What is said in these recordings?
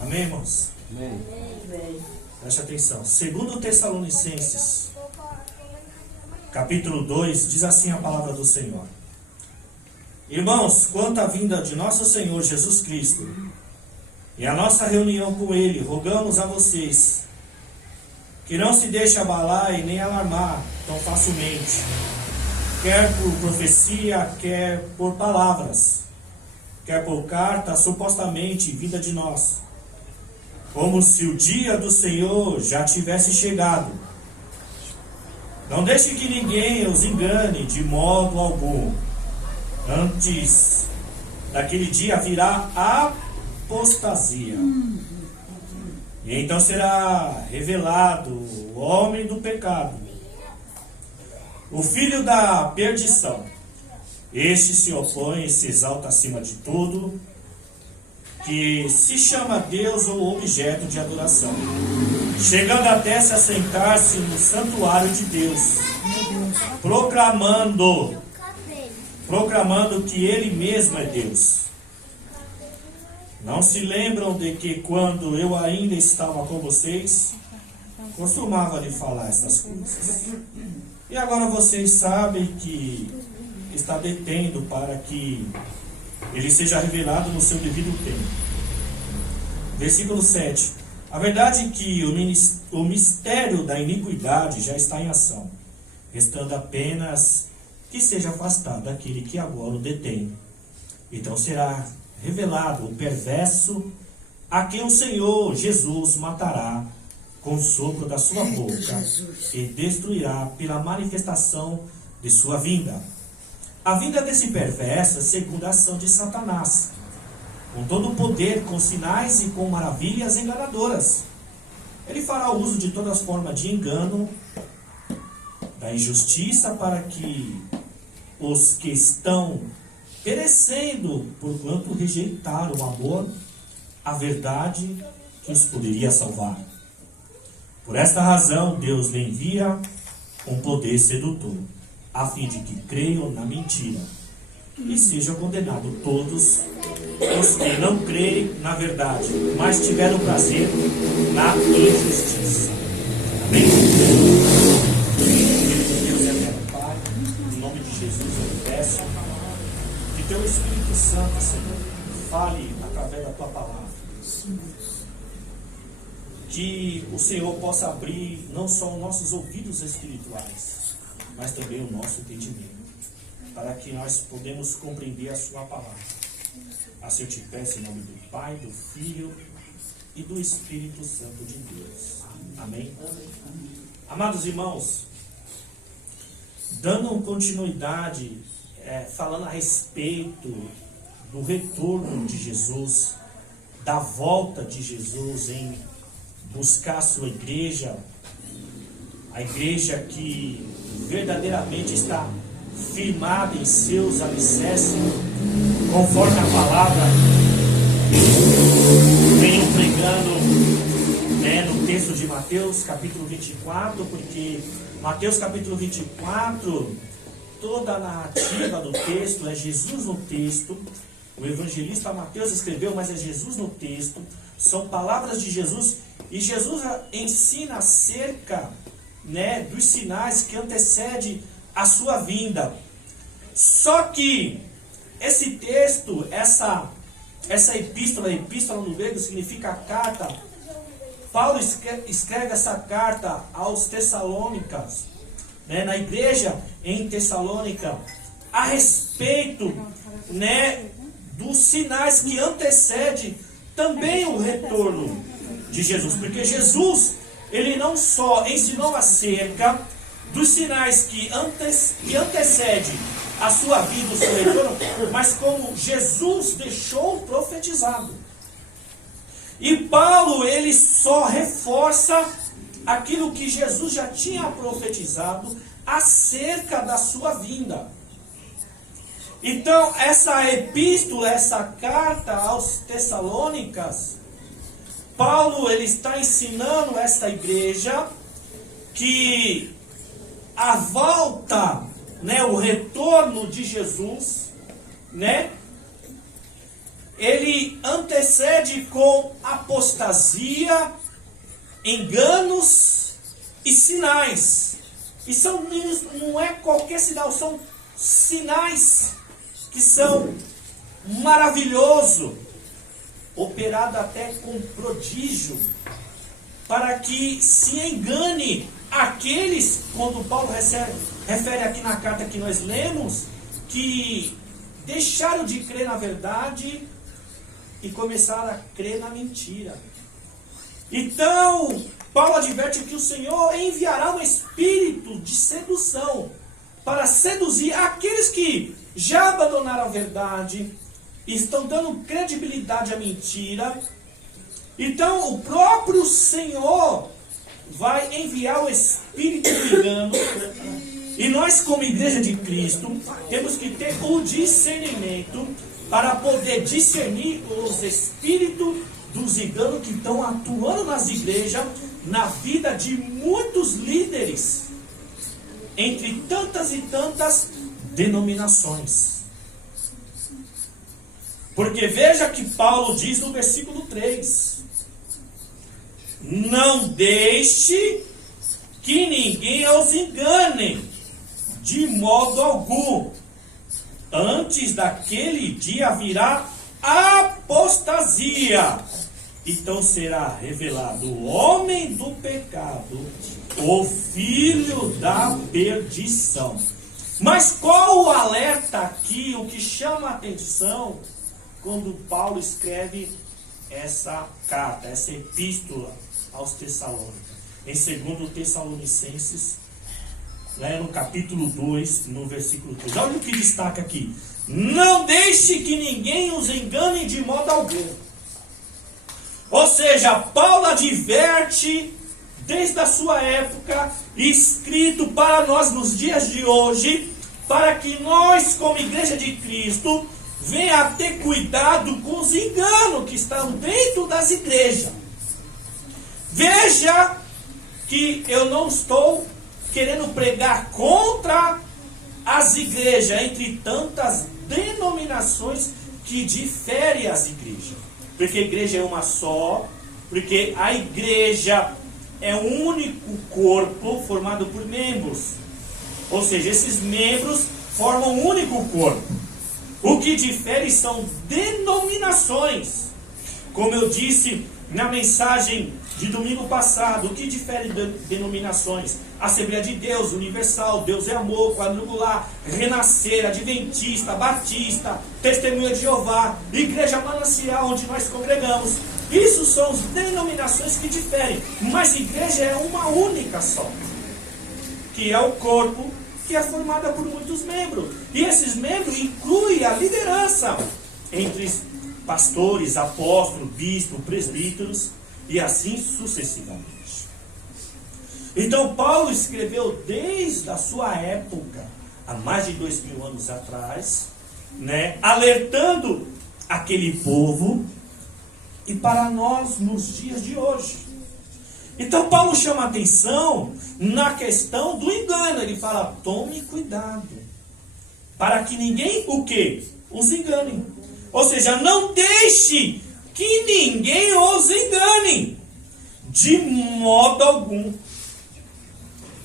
Amém, irmãos? Amém. Preste atenção. Segundo Tessalonicenses, capítulo 2, diz assim a palavra do Senhor. Irmãos, quanto à vinda de nosso Senhor Jesus Cristo e a nossa reunião com Ele, rogamos a vocês que não se deixe abalar e nem alarmar tão facilmente, quer por profecia, quer por palavras, quer por carta supostamente vinda de nós, como se o dia do Senhor já tivesse chegado. Não deixe que ninguém os engane de modo algum. Antes daquele dia virá apostasia. E então será revelado o homem do pecado, o filho da perdição. Este se opõe e se exalta acima de tudo, que se chama Deus ou objeto de adoração, chegando até se assentar-se no santuário de Deus, proclamando que Ele mesmo é Deus. Não se lembram de que quando eu ainda estava com vocês, costumava lhe falar essas coisas. E agora vocês sabem que está detendo para que Ele seja revelado no seu devido tempo. Versículo 7. A verdade é que o mistério da iniquidade já está em ação, restando apenas que seja afastado aquele que agora o detém. Então será revelado o perverso, a quem o Senhor Jesus matará com o sopro da sua boca e destruirá pela manifestação de sua vinda. A vinda desse perverso é segundo a ação de Satanás, com todo o poder, com sinais e com maravilhas enganadoras. Ele fará uso de todas as formas de engano, da injustiça, para que os que estão perecendo, porquanto rejeitaram o amor, a verdade que os poderia salvar. Por esta razão, Deus lhe envia um poder sedutor, a fim de que creiam na mentira e sejam condenados todos os que não creem na verdade, mas tiveram prazer na injustiça. Amém? Deus é eterno Pai, em nome de Jesus eu te peço que teu Espírito Santo, Senhor, fale através da tua palavra. Que o Senhor possa abrir não só os nossos ouvidos espirituais, mas também o nosso entendimento, para que nós podemos compreender a sua palavra. Assim eu te peço em nome do Pai, do Filho e do Espírito Santo de Deus. Amém? Amados irmãos, dando continuidade, falando a respeito do retorno de Jesus, da volta de Jesus em buscar a sua igreja, a igreja que verdadeiramente está firmada em seus alicerces, conforme a palavra venho pregando no texto de Mateus capítulo 24, porque Mateus capítulo 24, toda a narrativa do texto é Jesus no texto. O evangelista Mateus escreveu, mas é Jesus no texto, são palavras de Jesus, e Jesus ensina acerca dos sinais que antecedem a sua vinda. Só que esse texto, essa epístola no grego significa carta. Paulo escreve essa carta aos Tessalônicas, na igreja em Tessalônica, a respeito dos sinais que antecedem também o retorno de Jesus. Porque Jesus, ele não só ensinou acerca dos sinais que antecedem a sua vida, o seu retorno, mas como Jesus deixou profetizado. E Paulo, ele só reforça aquilo que Jesus já tinha profetizado acerca da sua vinda. Então, essa epístola, essa carta aos Tessalônicas, Paulo, ele está ensinando esta igreja que a volta, o retorno de Jesus, ele antecede com apostasia, enganos e sinais. E não é qualquer sinal, são sinais que são maravilhosos, operado até com prodígio, para que se engane aqueles, quando Paulo refere aqui na carta que nós lemos, que deixaram de crer na verdade e começaram a crer na mentira. Então, Paulo adverte que o Senhor enviará um espírito de sedução para seduzir aqueles que já abandonaram a verdade e estão dando credibilidade à mentira. Então, o próprio Senhor vai enviar o espírito do engano. E nós, como igreja de Cristo, temos que ter o discernimento para poder discernir os espíritos dos enganos que estão atuando nas igrejas, na vida de muitos líderes, entre tantas e tantas denominações. Porque veja que Paulo diz no versículo 3: não deixe que ninguém os engane, de modo algum. Antes daquele dia virá apostasia. Então será revelado o homem do pecado, o filho da perdição. Mas qual o alerta aqui, o que chama a atenção, quando Paulo escreve essa carta, essa epístola aos Tessalônicos? Em 2 Tessalonicenses, no capítulo 2, no versículo 3. Olha o que destaca aqui: não deixe que ninguém os engane de modo algum. Ou seja, Paulo adverte desde a sua época, escrito para nós nos dias de hoje, para que nós, como igreja de Cristo, venha a ter cuidado com os enganos que estão dentro das igrejas. Veja que eu não estou querendo pregar contra as igrejas, entre tantas denominações que diferem as igrejas. Porque a igreja é uma só, porque a igreja é um único corpo formado por membros. Ou seja, esses membros formam um único corpo. O que difere são denominações. Como eu disse na mensagem de domingo passado, o que difere de denominações? Assembleia de Deus, Universal, Deus é Amor, Quadrangular, Renascer, Adventista, Batista, Testemunha de Jeová, Igreja Manancial, onde nós congregamos. Isso são as denominações que diferem, mas igreja é uma única só, que é o corpo, que é formada por muitos membros. E esses membros incluem a liderança, entre pastores, apóstolos, bispos, presbíteros, e assim sucessivamente. Então Paulo escreveu desde a sua época, há mais de 2000 anos atrás, alertando aquele povo, e para nós nos dias de hoje. Então Paulo chama atenção na questão do engano. Ele fala: tome cuidado, para que ninguém o quê? Os engane. Ou seja, não deixe que ninguém os engane, de modo algum.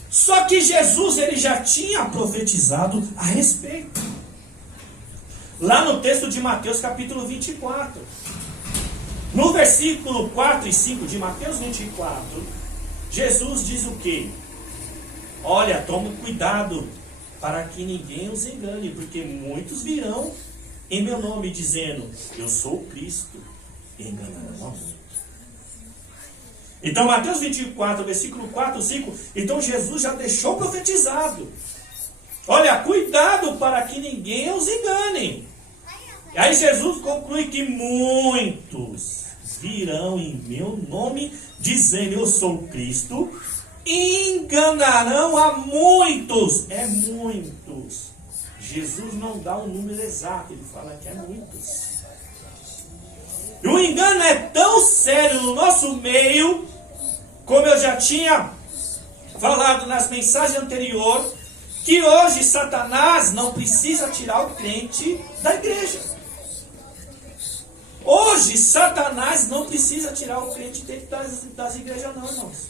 Só que Jesus, ele já tinha profetizado a respeito. Lá no texto de Mateus capítulo 24. No versículo 4 e 5 de Mateus 24, Jesus diz o quê? Olha, tome cuidado para que ninguém os engane, porque muitos virão em meu nome dizendo: eu sou o Cristo, e enganarão a muitos. Então Mateus 24, versículo 4 e 5, então Jesus já deixou profetizado: olha, cuidado para que ninguém os engane. E aí Jesus conclui que muitos virão em meu nome dizendo: eu sou o Cristo, e enganarão a muitos. É muitos. Jesus não dá um número exato, ele fala que é muitos. E o engano é tão sério no nosso meio, como eu já tinha falado nas mensagens anteriores, que hoje Satanás não precisa tirar o crente da igreja. Hoje, Satanás não precisa tirar o crente dentro das igrejas, não, irmãos.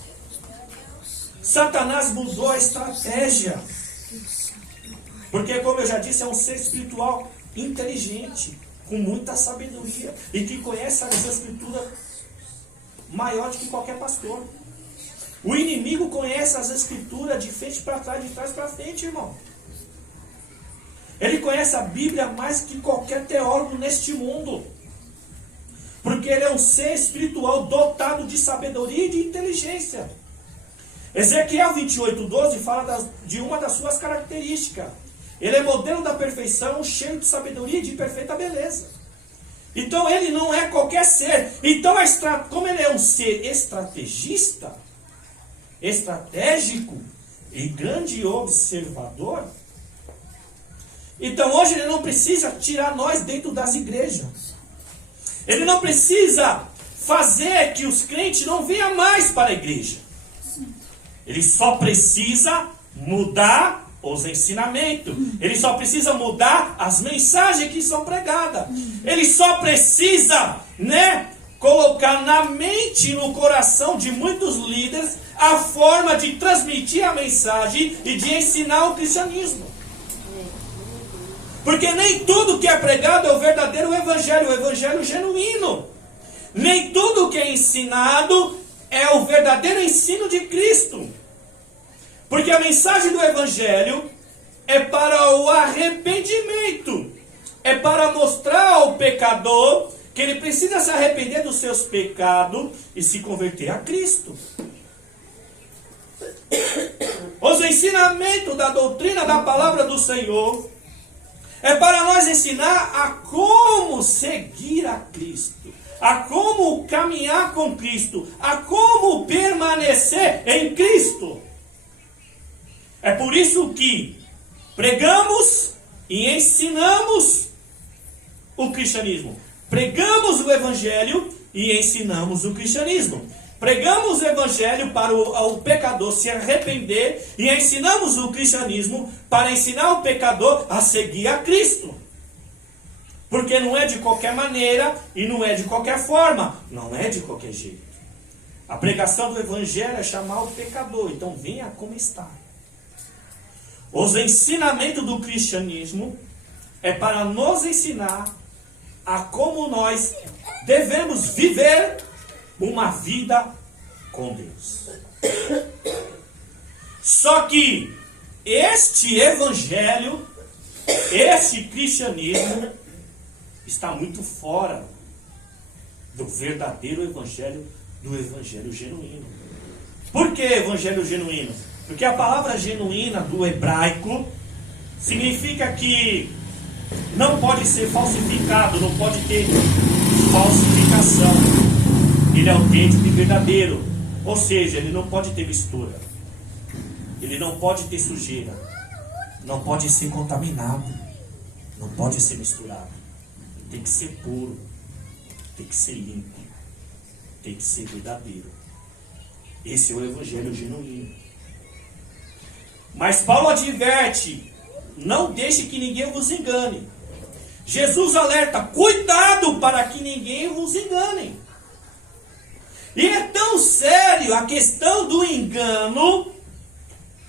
Satanás mudou a estratégia. Porque, como eu já disse, é um ser espiritual inteligente, com muita sabedoria, e que conhece as escrituras maior do que qualquer pastor. O inimigo conhece as escrituras de frente para trás, de trás para frente, irmão. Ele conhece a Bíblia mais que qualquer teólogo neste mundo. Porque ele é um ser espiritual dotado de sabedoria e de inteligência. Ezequiel 28:12 fala de uma das suas características. Ele é modelo da perfeição, cheio de sabedoria e de perfeita beleza. Então ele não é qualquer ser. Então, como ele é um ser estrategista, estratégico e grande observador, então hoje ele não precisa tirar nós dentro das igrejas. Ele não precisa fazer que os crentes não venham mais para a igreja. Ele só precisa mudar os ensinamentos. Ele só precisa mudar as mensagens que são pregadas. Ele só precisa, colocar na mente e no coração de muitos líderes a forma de transmitir a mensagem e de ensinar o cristianismo. Porque nem tudo que é pregado é o verdadeiro evangelho, o evangelho genuíno. Nem tudo que é ensinado é o verdadeiro ensino de Cristo. Porque a mensagem do evangelho é para o arrependimento. É para mostrar ao pecador que ele precisa se arrepender dos seus pecados e se converter a Cristo. Os ensinamentos da doutrina da palavra do Senhor é para nós ensinar a como seguir a Cristo, a como caminhar com Cristo, a como permanecer em Cristo. É por isso que pregamos e ensinamos o cristianismo. Pregamos o evangelho e ensinamos o cristianismo. Pregamos o evangelho para o pecador se arrepender e ensinamos o cristianismo para ensinar o pecador a seguir a Cristo. Porque não é de qualquer maneira e não é de qualquer forma, não é de qualquer jeito. A pregação do evangelho é chamar o pecador, então venha como está. Os ensinamentos do cristianismo é para nos ensinar a como nós devemos viver uma vida com Deus. Só que este evangelho, este cristianismo, está muito fora do verdadeiro evangelho, do evangelho genuíno. Por que evangelho genuíno? Porque a palavra genuína do hebraico significa que não pode ser falsificado, não pode ter falsificação. Ele é autêntico e verdadeiro. Ou seja, ele não pode ter mistura. Ele não pode ter sujeira. Não pode ser contaminado. Não pode ser misturado. Tem que ser puro. Tem que ser limpo. Tem que ser verdadeiro. Esse é o evangelho genuíno. Mas Paulo adverte: não deixe que ninguém vos engane. Jesus alerta: cuidado para que ninguém vos engane. E é tão sério a questão do engano,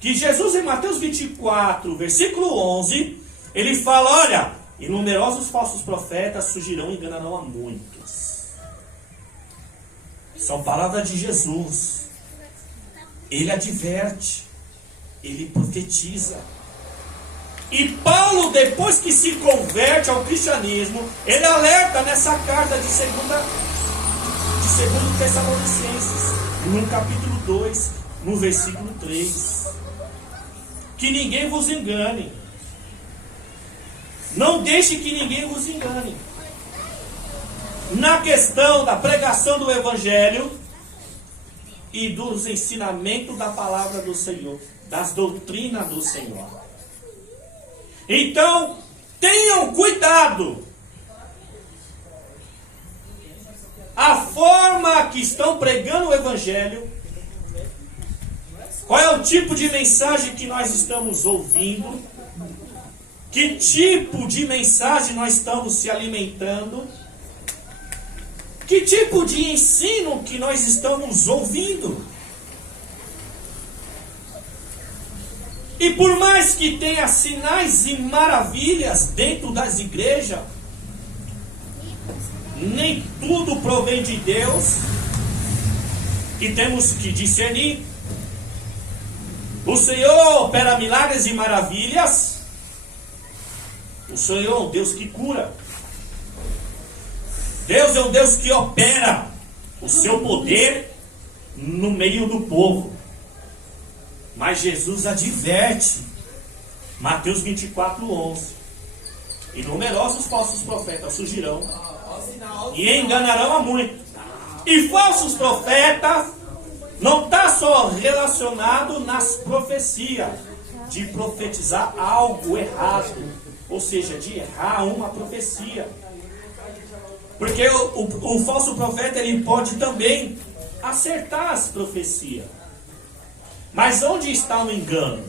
que Jesus em Mateus 24, versículo 11, ele fala: olha, e numerosos falsos profetas surgirão e enganarão a muitos. São palavras de Jesus. Ele adverte, ele profetiza. E Paulo, depois que se converte ao cristianismo, ele alerta nessa carta de 2 Tessalonicenses, no capítulo 2, no versículo 3. Que ninguém vos engane. Não deixe que ninguém vos engane. Na questão da pregação do evangelho e dos ensinamentos da palavra do Senhor, das doutrinas do Senhor. Então, tenham cuidado. A forma que estão pregando o evangelho, qual é o tipo de mensagem que nós estamos ouvindo, que tipo de mensagem nós estamos se alimentando, Que tipo de ensino que nós estamos ouvindo? E por mais que tenha sinais e maravilhas dentro das igrejas, nem tudo provém de Deus, e temos que discernir. O Senhor opera milagres e maravilhas. O Senhor é um Deus que cura. Deus é um Deus que opera o seu poder no meio do povo. Mas Jesus adverte, Mateus 24:11, e numerosos falsos profetas surgirão e enganarão a muitos. E falsos profetas não está só relacionado nas profecias, de profetizar algo errado, ou seja, de errar uma profecia. Porque o falso profeta ele pode também acertar as profecias. Mas onde está o engano?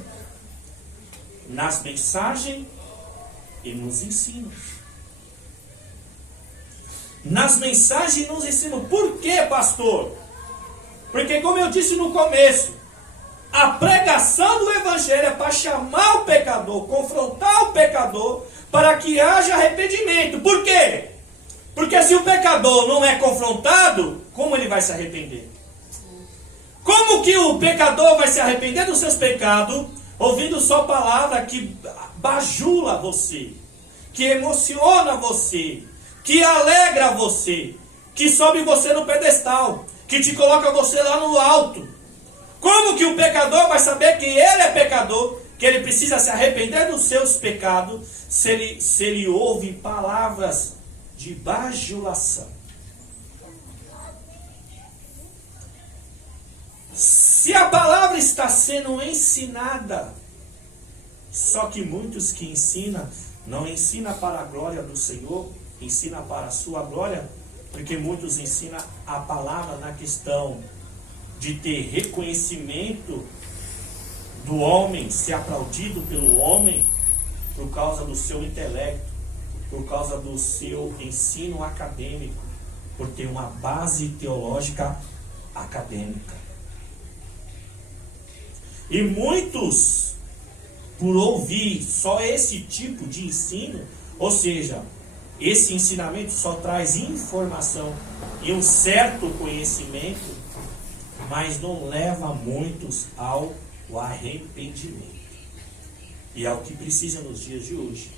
Nas mensagens e nos ensinos. Nas mensagens e nos ensinos. Por quê, pastor? Porque, como eu disse no começo, a pregação do evangelho é para chamar o pecador, confrontar o pecador, para que haja arrependimento. Por quê? Porque se o pecador não é confrontado, como ele vai se arrepender? Como que o pecador vai se arrepender dos seus pecados, ouvindo só palavra que bajula você, que emociona você, que alegra você, que sobe você no pedestal, que te coloca você lá no alto? Como que o pecador vai saber que ele é pecador, que ele precisa se arrepender dos seus pecados, se ele ouve palavras de bajulação? Se a palavra está sendo ensinada, só que muitos que ensinam, não ensina para a glória do Senhor, ensina para a sua glória, porque muitos ensinam a palavra na questão de ter reconhecimento do homem, ser aplaudido pelo homem, por causa do seu intelecto, por causa do seu ensino acadêmico, por ter uma base teológica acadêmica. E muitos, por ouvir só esse tipo de ensino, ou seja, esse ensinamento só traz informação e um certo conhecimento, mas não leva muitos ao arrependimento. E é o que precisa nos dias de hoje.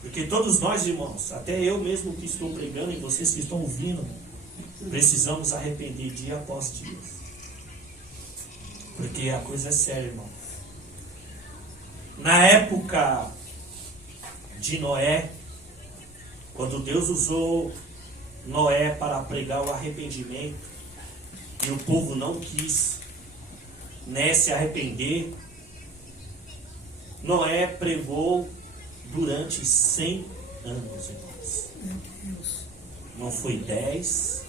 Porque todos nós, irmãos, até eu mesmo que estou pregando e vocês que estão ouvindo, precisamos arrepender dia após dia. Porque a coisa é séria, irmão. Na época de Noé, quando Deus usou Noé para pregar o arrependimento, e o povo não quis, né, se arrepender, Noé pregou durante 100 anos, irmãos. Não foi 10,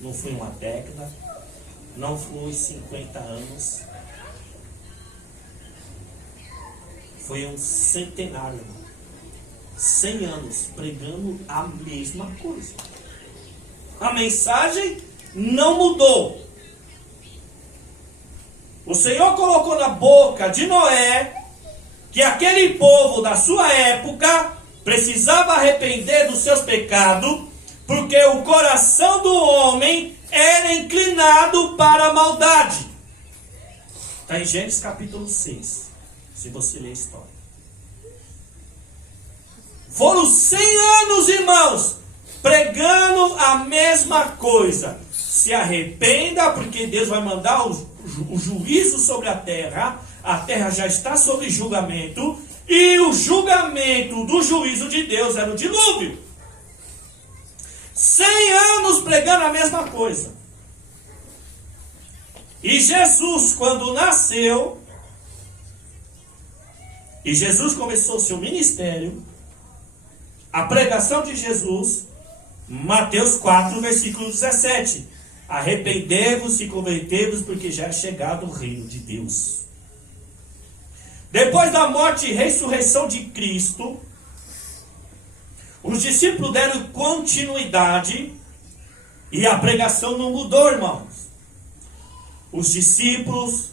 não foi uma década, não foi 50 anos, foi um centenário, irmão. 100 anos pregando a mesma coisa. A mensagem não mudou. O Senhor colocou na boca de Noé que aquele povo da sua época precisava arrepender dos seus pecados, porque o coração do homem era inclinado para a maldade. Está em Gênesis capítulo 6, se você ler a história. Foram 100 anos, irmãos, pregando a mesma coisa. Se arrependa, porque Deus vai mandar o juízo sobre a terra já está sob julgamento, e o julgamento do juízo de Deus era o dilúvio. 100 anos pregando a mesma coisa. E Jesus, quando nasceu, e Jesus começou seu ministério, a pregação de Jesus, Mateus 4, versículo 17. Arrependei-vos e convertei-vos, porque já é chegado o reino de Deus. Depois da morte e ressurreição de Cristo, Os discípulos deram continuidade e a pregação não mudou, irmãos. Os discípulos,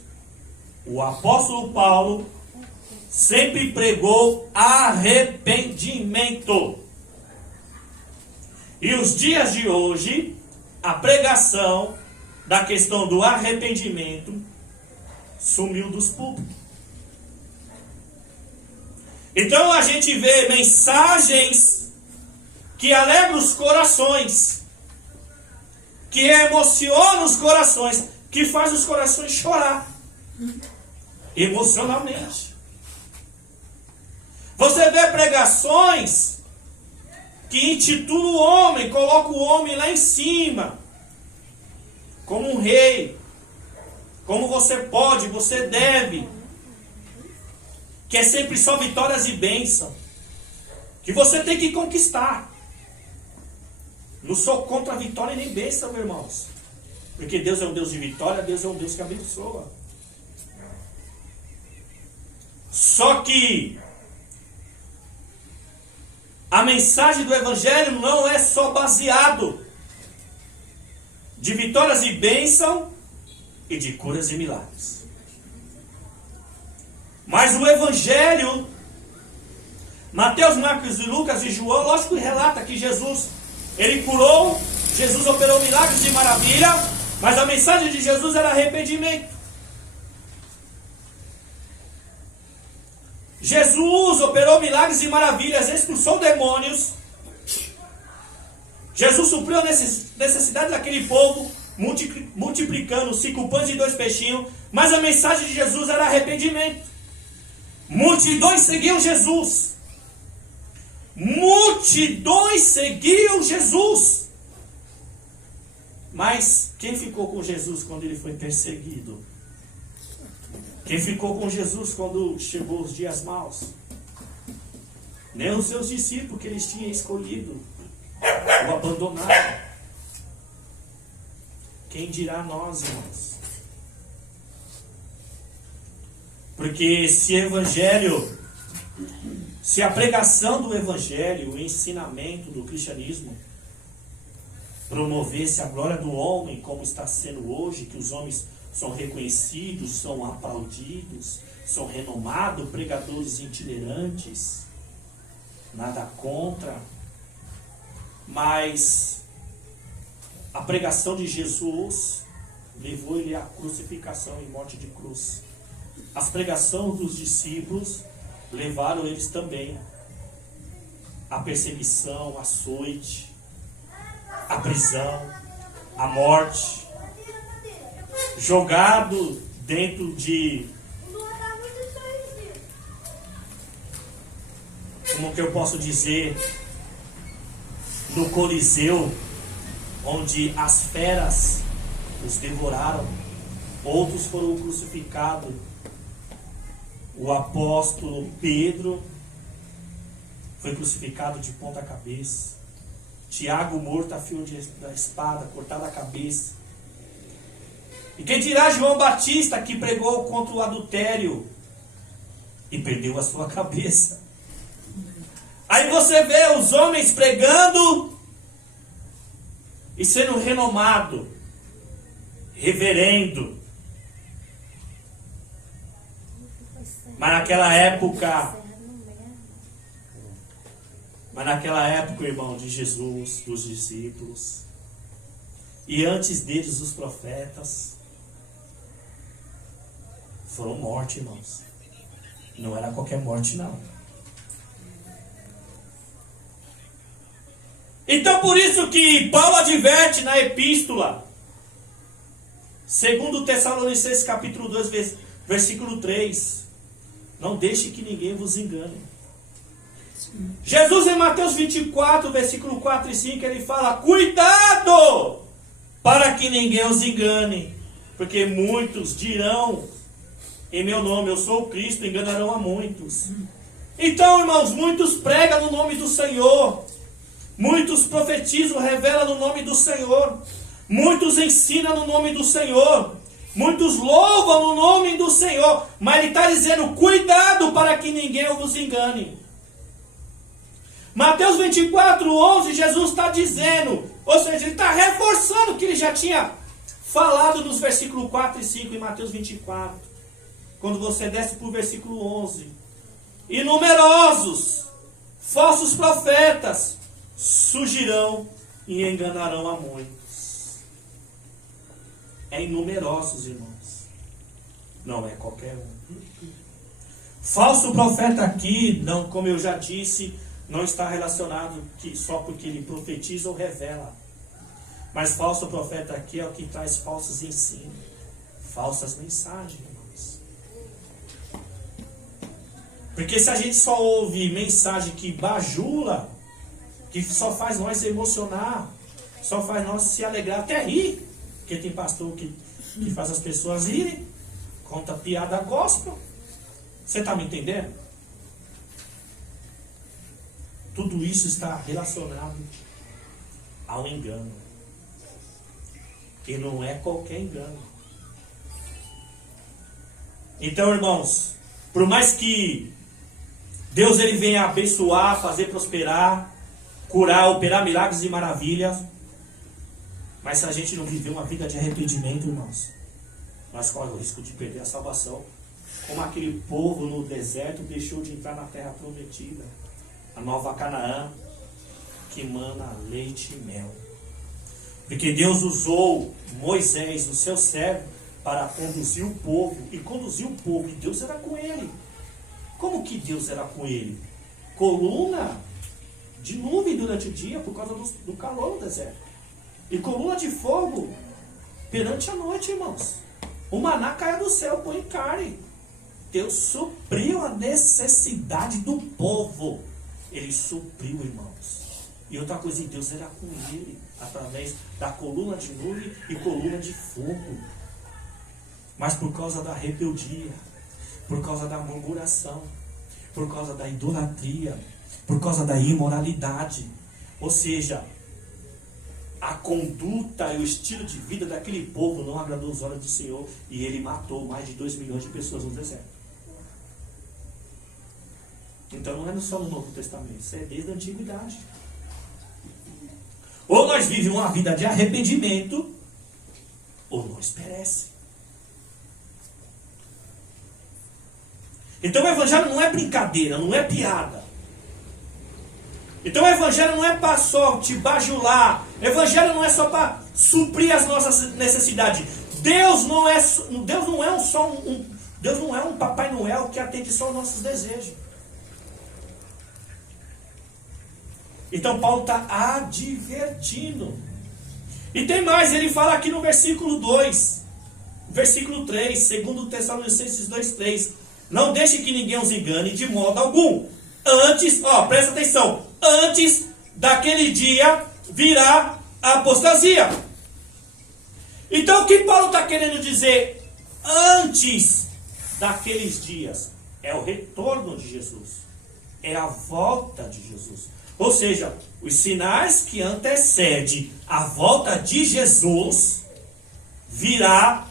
o apóstolo Paulo, sempre pregou arrependimento. E os dias de hoje, a pregação da questão do arrependimento sumiu dos púlpitos. Então a gente vê mensagens que alegram os corações, que emocionam os corações, que faz os corações chorar emocionalmente. Você vê pregações que intitulam o homem, colocam o homem lá em cima, como um rei, como você pode, você deve, que é sempre só vitórias e bênção, que você tem que conquistar. Não sou contra a vitória nem bênção, meus irmãos, porque Deus é um Deus de vitória, Deus é um Deus que abençoa. Só que a mensagem do Evangelho não é só baseado de vitórias e bênção e de curas e milagres. Mas o Evangelho, Mateus, Marcos e Lucas e João, lógico que relata que Jesus, ele curou, Jesus operou milagres de maravilha, mas a mensagem de Jesus era arrependimento. Jesus operou milagres e maravilhas, expulsou demônios. Jesus supriu a necessidade daquele povo, multiplicando 5 pães e 2 peixinhos, mas a mensagem de Jesus era arrependimento. Multidões seguiam Jesus. Multidões seguiam Jesus. Mas quem ficou com Jesus quando ele foi perseguido? Quem ficou com Jesus quando chegou os dias maus? Nem os seus discípulos que eles tinham escolhido o abandonaram. Quem dirá nós, irmãos? Porque se a pregação do Evangelho, o ensinamento do cristianismo, promovesse a glória do homem, como está sendo hoje, que os homens são reconhecidos, são aplaudidos, são renomados, pregadores itinerantes, nada contra, mas a pregação de Jesus levou ele à crucificação e morte de cruz. As pregações dos discípulos levaram eles também à perseguição, à açoite, à prisão, à morte, jogado dentro de, como que eu posso dizer, no Coliseu, onde as feras os devoraram. Outros foram crucificados. O apóstolo Pedro foi crucificado de ponta cabeça. Tiago morto a fio da espada, cortada a cabeça. E quem dirá João Batista, que pregou contra o adultério e perdeu a sua cabeça. Aí você vê os homens pregando e sendo renomado, reverendo. Mas naquela época, irmão, de Jesus, dos discípulos, e antes deles os profetas, foram morte, irmãos. Não era qualquer morte, não. Então por isso que Paulo adverte na epístola, segundo Tessalonicenses capítulo 2, versículo 3, não deixe que ninguém vos engane. Jesus em Mateus 24, versículo 4 e 5, ele fala, cuidado para que ninguém os engane, porque muitos dirão em meu nome, eu sou o Cristo, enganarão a muitos. Então, irmãos, muitos pregam no nome do Senhor, muitos profetizam, revelam no nome do Senhor, muitos ensinam no nome do Senhor, muitos louvam no nome do Senhor, mas ele está dizendo, cuidado para que ninguém vos engane. Mateus 24, 11, Jesus está dizendo, ou seja, ele está reforçando o que ele já tinha falado nos versículos 4 e 5 em Mateus 24. Quando você desce para o versículo 11. E numerosos falsos profetas surgirão e enganarão a muitos. É numerosos, irmãos. Não é qualquer um. Falso profeta aqui, não, como eu já disse, não está relacionado só porque ele profetiza ou revela. Mas falso profeta aqui é o que traz falsos ensinos, falsas mensagens, irmãos. Porque se a gente só ouve mensagem que bajula, que só faz nós se emocionar, só faz nós se alegrar, até rir, porque tem pastor que faz as pessoas rirem, conta piada gospel. Você está me entendendo? Tudo isso está relacionado ao engano. E não é qualquer engano. Então, irmãos, por mais que Deus ele venha abençoar, fazer prosperar, curar, operar milagres e maravilhas, mas se a gente não viver uma vida de arrependimento, irmãos, nós corremos o risco de perder a salvação. Como aquele povo no deserto deixou de entrar na terra prometida, a nova Canaã, que mana leite e mel. Porque Deus usou Moisés, o seu servo, para conduzir o povo. E conduzir o povo, e Deus era com ele. Como que Deus era com ele? Coluna de nuvem durante o dia, por causa do calor do deserto. E coluna de fogo perante a noite, irmãos. O maná caia do céu, põe carne. Deus supriu a necessidade do povo. Ele supriu, irmãos. E outra coisa, Deus era com ele, através da coluna de nuvem e coluna de fogo. Mas por causa da rebeldia, por causa da murmuração, por causa da idolatria, por causa da imoralidade, ou seja, a conduta e o estilo de vida daquele povo não agradou os olhos do Senhor, e ele matou mais de 2 milhões de pessoas no deserto. Então não é só no Novo Testamento, isso é desde a antiguidade. Ou nós vivemos uma vida de arrependimento, ou nós perecemos. Então o Evangelho não é brincadeira, não é piada. Então o Evangelho não é para só te bajular. O Evangelho não é só para suprir as nossas necessidades. Deus não é um Papai Noel que atende só os nossos desejos. Então Paulo está advertindo. E tem mais, ele fala aqui no versículo 2, versículo 3, 2 Tessalonicenses 2:3. Não deixe que ninguém os engane de modo algum. Antes, presta atenção, antes daquele dia virá a apostasia. Então o que Paulo está querendo dizer? Antes daqueles dias é o retorno de Jesus, é a volta de Jesus. Ou seja, os sinais que antecedem a volta de Jesus, virá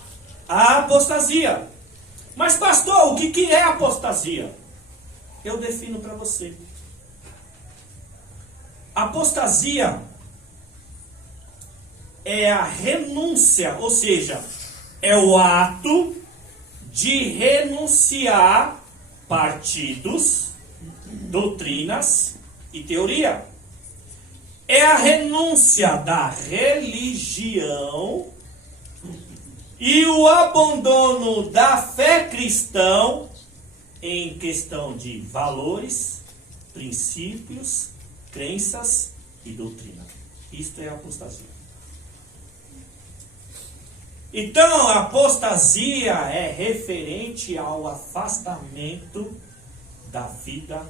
a apostasia. Mas pastor, o que é apostasia? Eu defino para você. Apostasia é a renúncia, ou seja, é o ato de renunciar partidos, doutrinas e teoria. É a renúncia da religião e o abandono da fé cristã em questão de valores, princípios, crenças e doutrina. Isto é apostasia. Então, a apostasia é referente ao afastamento da vida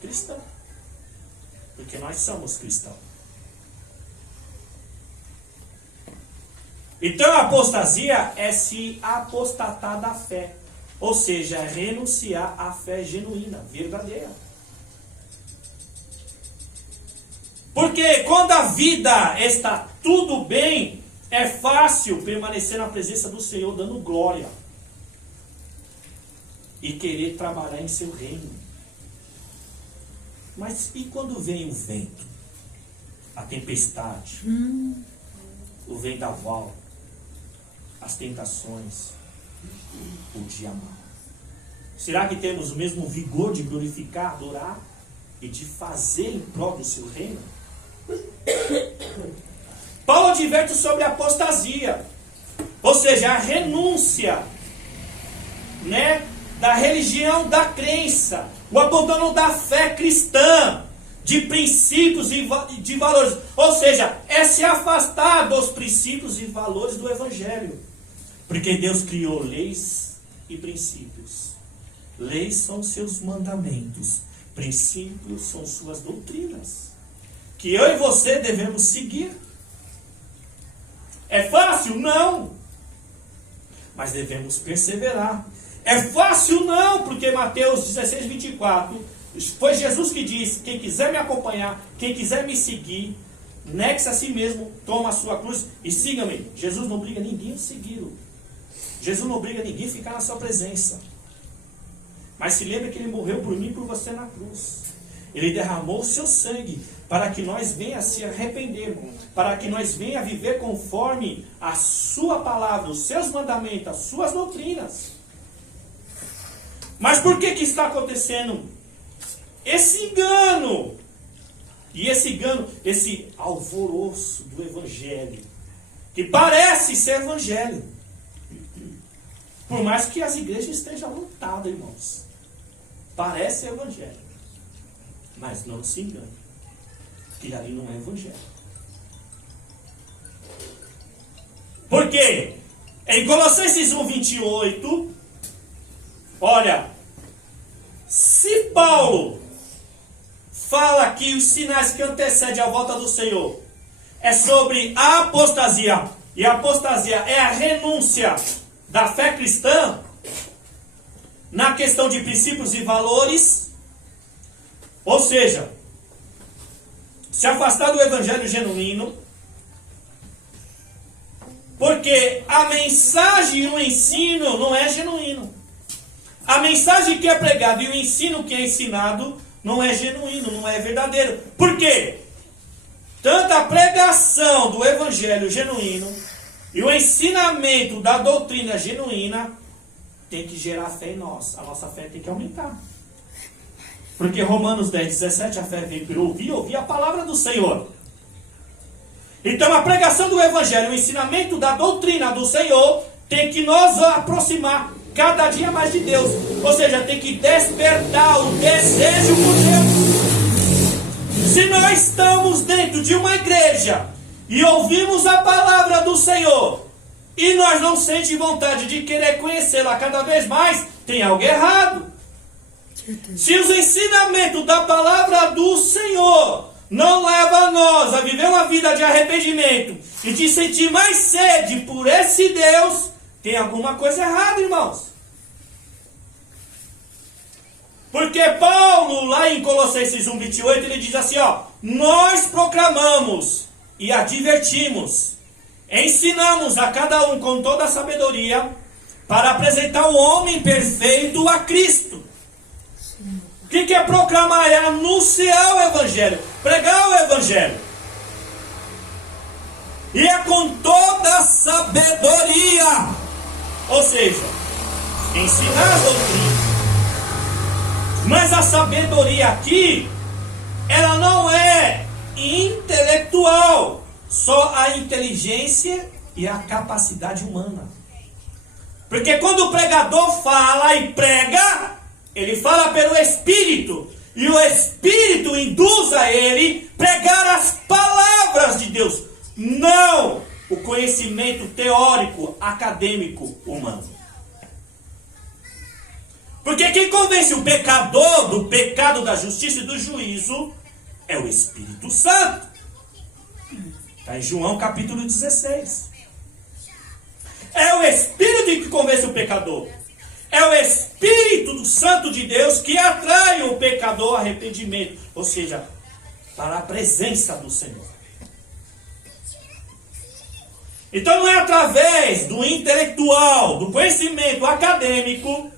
cristã. Porque nós somos cristãos. Então a apostasia é se apostatar da fé. Ou seja, é renunciar à fé genuína, verdadeira. Porque quando a vida está tudo bem, é fácil permanecer na presença do Senhor dando glória. E querer trabalhar em seu reino. Mas e quando vem o vento? A tempestade? O vendaval? As tentações? O dia mau? Será que temos o mesmo vigor de glorificar, adorar e de fazer em prol do seu reino? Paulo adverte sobre a apostasia, ou seja, a renúncia, né, da religião, da crença, o abandono da fé cristã, de princípios e de valores, ou seja, é se afastar dos princípios e valores do Evangelho, porque Deus criou leis e princípios. Leis são seus mandamentos, princípios são suas doutrinas, que eu e você devemos seguir. É fácil? Não. Mas devemos perseverar. É fácil? Não, porque Mateus 16, 24, foi Jesus que disse: quem quiser me acompanhar, quem quiser me seguir, negue-se a si mesmo, toma a sua cruz e siga-me. Jesus não obriga ninguém a segui-lo. Jesus não obriga ninguém a ficar na sua presença. Mas se lembra que Ele morreu por mim e por você na cruz. Ele derramou o seu sangue para que nós venha a se arrepender, para que nós venha a viver conforme a sua palavra, os seus mandamentos, as suas doutrinas. Mas por que está acontecendo esse engano? E esse engano, esse alvoroço do Evangelho, que parece ser Evangelho. Por mais que as igrejas estejam lotadas, irmãos. Parece Evangelho. Mas não se engane, que ali não é Evangelho. Por quê? Em Colossenses 1, 28, olha, se Paulo fala que os sinais que antecedem a volta do Senhor é sobre a apostasia, e a apostasia é a renúncia da fé cristã, na questão de princípios e valores, ou seja, se afastar do evangelho genuíno, porque a mensagem e o ensino não é genuíno. A mensagem que é pregada e o ensino que é ensinado não é genuíno, não é verdadeiro. Por quê? Tanto a pregação do evangelho genuíno e o ensinamento da doutrina genuína tem que gerar fé em nós. A nossa fé tem que aumentar. Porque Romanos 10, 17, a fé vem por ouvir a palavra do Senhor. Então a pregação do Evangelho, o ensinamento da doutrina do Senhor, tem que nos aproximar cada dia mais de Deus. Ou seja, tem que despertar o desejo por Deus. Se nós estamos dentro de uma igreja e ouvimos a palavra do Senhor, e nós não sentimos vontade de querer conhecê-la cada vez mais, tem algo errado. Se os ensinamentos da palavra do Senhor não levam nós a viver uma vida de arrependimento e de sentir mais sede por esse Deus, tem alguma coisa errada, irmãos. Porque Paulo, lá em Colossenses 1, 28, ele diz assim, ó: nós proclamamos e advertimos, ensinamos a cada um com toda a sabedoria, para apresentar o homem perfeito a Cristo. O que é proclamar? É anunciar o Evangelho, pregar o Evangelho. E é com toda a sabedoria, ou seja, ensinar a doutrina. Mas a sabedoria aqui, ela não é intelectual, só a inteligência e a capacidade humana. Porque quando o pregador fala e prega, ele fala pelo Espírito, e o Espírito induz a ele pregar as palavras de Deus, não o conhecimento teórico, acadêmico, humano. Porque quem convence o pecador do pecado, da justiça e do juízo é o Espírito Santo. Está em João capítulo 16. É o Espírito que convence o pecador. É o Espírito Santo de Deus que atrai o pecador ao arrependimento, ou seja, para a presença do Senhor. Então não é através do intelectual, do conhecimento acadêmico,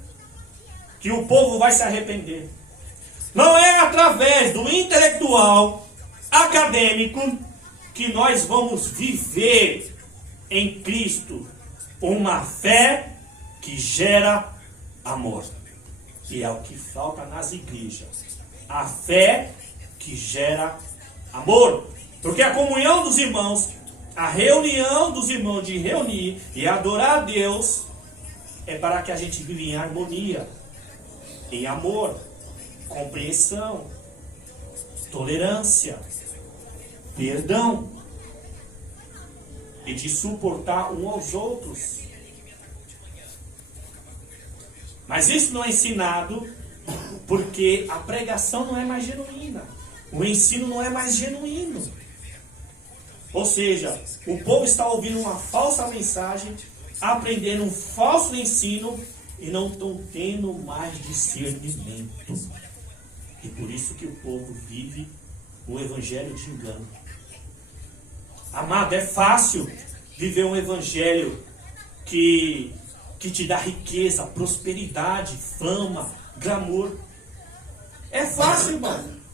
que o povo vai se arrepender. Não é através do intelectual, acadêmico, que nós vamos viver em Cristo uma fé que gera amor. E é o que falta nas igrejas. A fé que gera amor. Porque a comunhão dos irmãos, a reunião dos irmãos de reunir e adorar a Deus, é para que a gente viva em harmonia, em amor, compreensão, tolerância, perdão e de suportar uns aos outros. Mas isso não é ensinado porque a pregação não é mais genuína, o ensino não é mais genuíno. Ou seja, o povo está ouvindo uma falsa mensagem, aprendendo um falso ensino e não estão tendo mais discernimento. E por isso que o povo vive o evangelho de engano. Amado, é fácil viver um evangelho que te dá riqueza, prosperidade, fama, glamour. É fácil, irmão.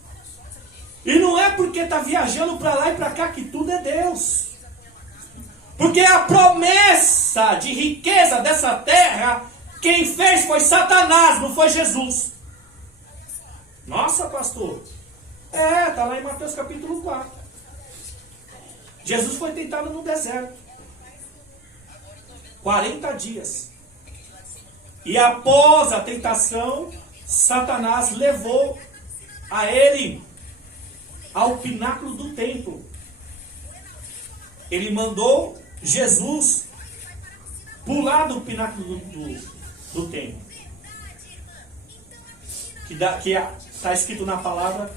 E não é porque está viajando para lá e para cá que tudo é Deus. Porque a promessa de riqueza dessa terra, quem fez foi Satanás, não foi Jesus. Nossa, pastor. Está lá em Mateus capítulo 4. Jesus foi tentado no deserto. 40 dias. E após a tentação, Satanás levou a ele ao pináculo do templo. Ele mandou Jesus pular do pináculo do templo. Que está escrito na palavra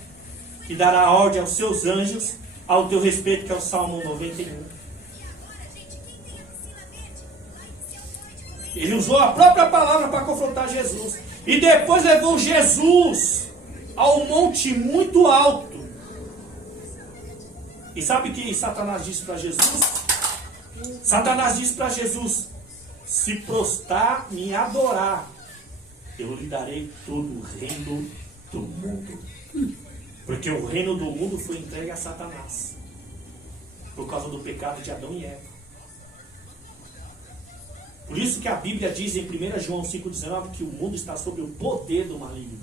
que dará ordem aos seus anjos ao teu respeito, que é o Salmo 91. Ele usou a própria palavra para confrontar Jesus. E depois levou Jesus ao monte muito alto. E sabe o que Satanás disse para Jesus? Satanás disse para Jesus: se prostrar, me adorar, eu lhe darei todo o reino do mundo. Porque o reino do mundo foi entregue a Satanás, por causa do pecado de Adão e Eva. Por isso que a Bíblia diz em 1 João 5,19 que o mundo está sob o poder do maligno,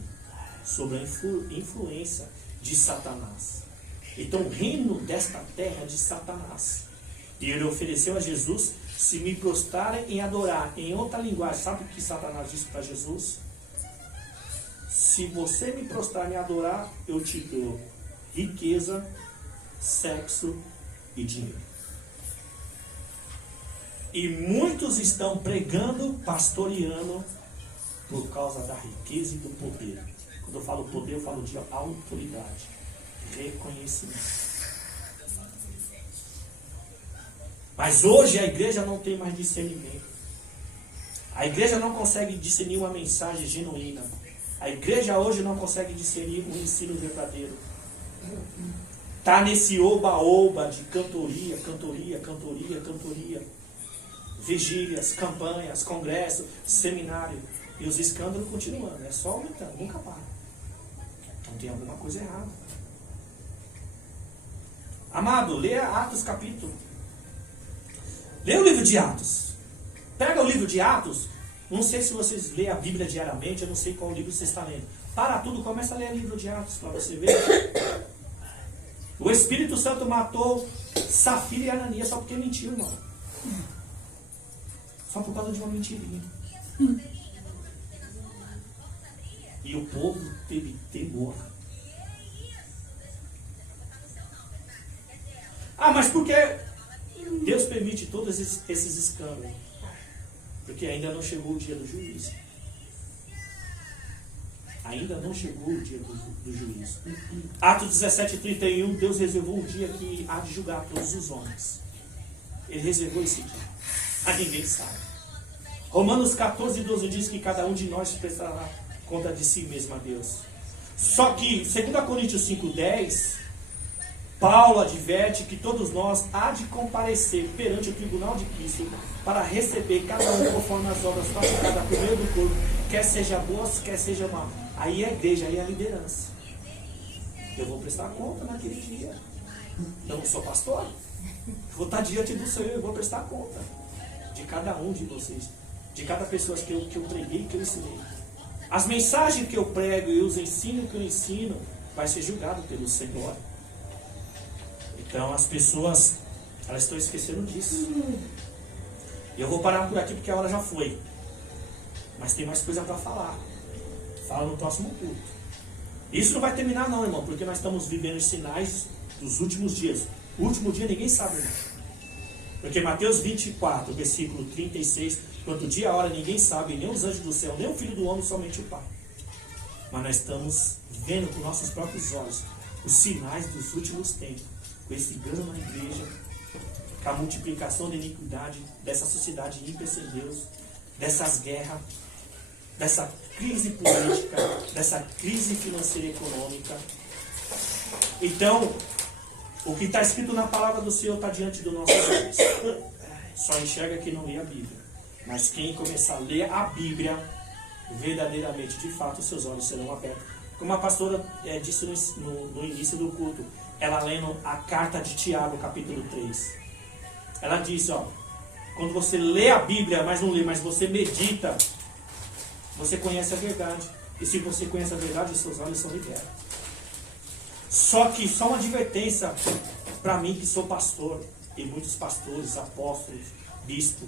sob a influência de Satanás. Então o reino desta terra é de Satanás. E ele ofereceu a Jesus: se me prostrarem em adorar. Em outra linguagem, sabe o que Satanás disse para Jesus? Se você me prostrar e me adorar, eu te dou riqueza, sexo e dinheiro. E muitos estão pregando, pastoreando, por causa da riqueza e do poder. Quando eu falo poder, eu falo de autoridade, reconhecimento. Mas hoje a igreja não tem mais discernimento. A igreja não consegue discernir uma mensagem genuína. A igreja hoje não consegue discernir um ensino verdadeiro. Está nesse oba-oba de cantoria, cantoria, cantoria, cantoria. Vigílias, campanhas, congressos, seminário. E os escândalos continuando. É só aumentando, nunca para. Então tem alguma coisa errada. Amado, leia Atos capítulo. Leia o livro de Atos. Pega o livro de Atos. Não sei se vocês leem a Bíblia diariamente. Eu não sei qual livro você está lendo. Para tudo, começa a ler o livro de Atos para você ver. O Espírito Santo matou Safira e Ananias só porque mentiu, irmão. Só por causa de uma mentirinha. E o povo teve temor. Mas por que Deus permite todos esses escândalos? Porque ainda não chegou o dia do juízo. Ainda não chegou o dia do juízo. Atos 17:31, Deus reservou um dia que há de julgar todos os homens. Ele reservou esse dia. A ninguém sabe. Romanos 14:12 diz que cada um de nós prestará conta de si mesmo a Deus. Só que, 2 Coríntios 5:10, Paulo adverte que todos nós há de comparecer perante o tribunal de Cristo para receber cada um conforme as obras praticadas por meio do corpo, quer seja boas, quer seja má. Aí é a igreja, aí é a liderança. eu vou prestar conta naquele dia. Eu não sou pastor, vou estar diante do Senhor, eu vou prestar conta de cada um de vocês, de cada pessoa que eu preguei, que eu ensinei. As mensagens que eu prego e os ensinos que eu ensino vai ser julgado pelo Senhor. Então as pessoas, elas estão esquecendo disso. E eu vou parar por aqui porque a hora já foi. Mas tem mais coisa para falar. Fala no próximo culto. Isso não vai terminar não, irmão, porque nós estamos vivendo os sinais dos últimos dias. O último dia ninguém sabe, irmão. Porque Mateus 24, versículo 36, quanto dia e a hora ninguém sabe, nem os anjos do céu, nem o Filho do Homem, somente o Pai. Mas nós estamos vendo com nossos próprios olhos os sinais dos últimos tempos, com esse dano na igreja, com a multiplicação da iniquidade, dessa sociedade ímpia sem Deus, dessas guerras, dessa crise política, dessa crise financeira e econômica. Então, o que está escrito na palavra do Senhor está diante dos nossos olhos. Só enxerga quem não lê a Bíblia. Mas quem começar a ler a Bíblia, verdadeiramente, de fato, os seus olhos serão abertos. Como a pastora disse no início do culto, ela lendo a carta de Tiago, capítulo 3. Ela disse, quando você lê a Bíblia, mas não lê, mas você medita, você conhece a verdade. E se você conhece a verdade, os seus olhos são libertos. Só que, só uma advertência para mim que sou pastor, e muitos pastores, apóstolos, bispo.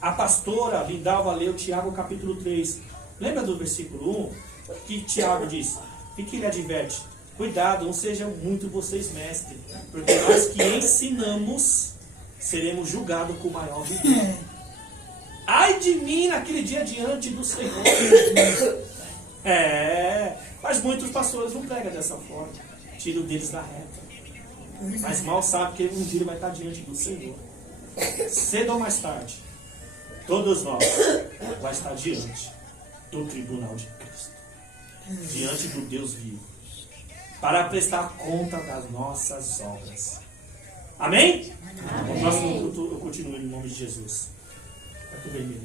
A pastora Lindalva leu Tiago capítulo 3. Lembra do versículo 1? Que Tiago diz? O que ele adverte? Cuidado, não sejam muito vocês mestres, porque nós que ensinamos seremos julgados com maior rigor. Ai de mim naquele dia diante do Senhor. Mas muitos pastores não pregam dessa forma. Tiram deles da reta. Mas mal sabe que um dia ele vai estar diante do Senhor. Cedo ou mais tarde, todos nós vai estar diante do tribunal de Cristo. Diante do Deus vivo. Para prestar conta das nossas obras. Amém? No próximo culto eu continuo em nome de Jesus. É tudo bem,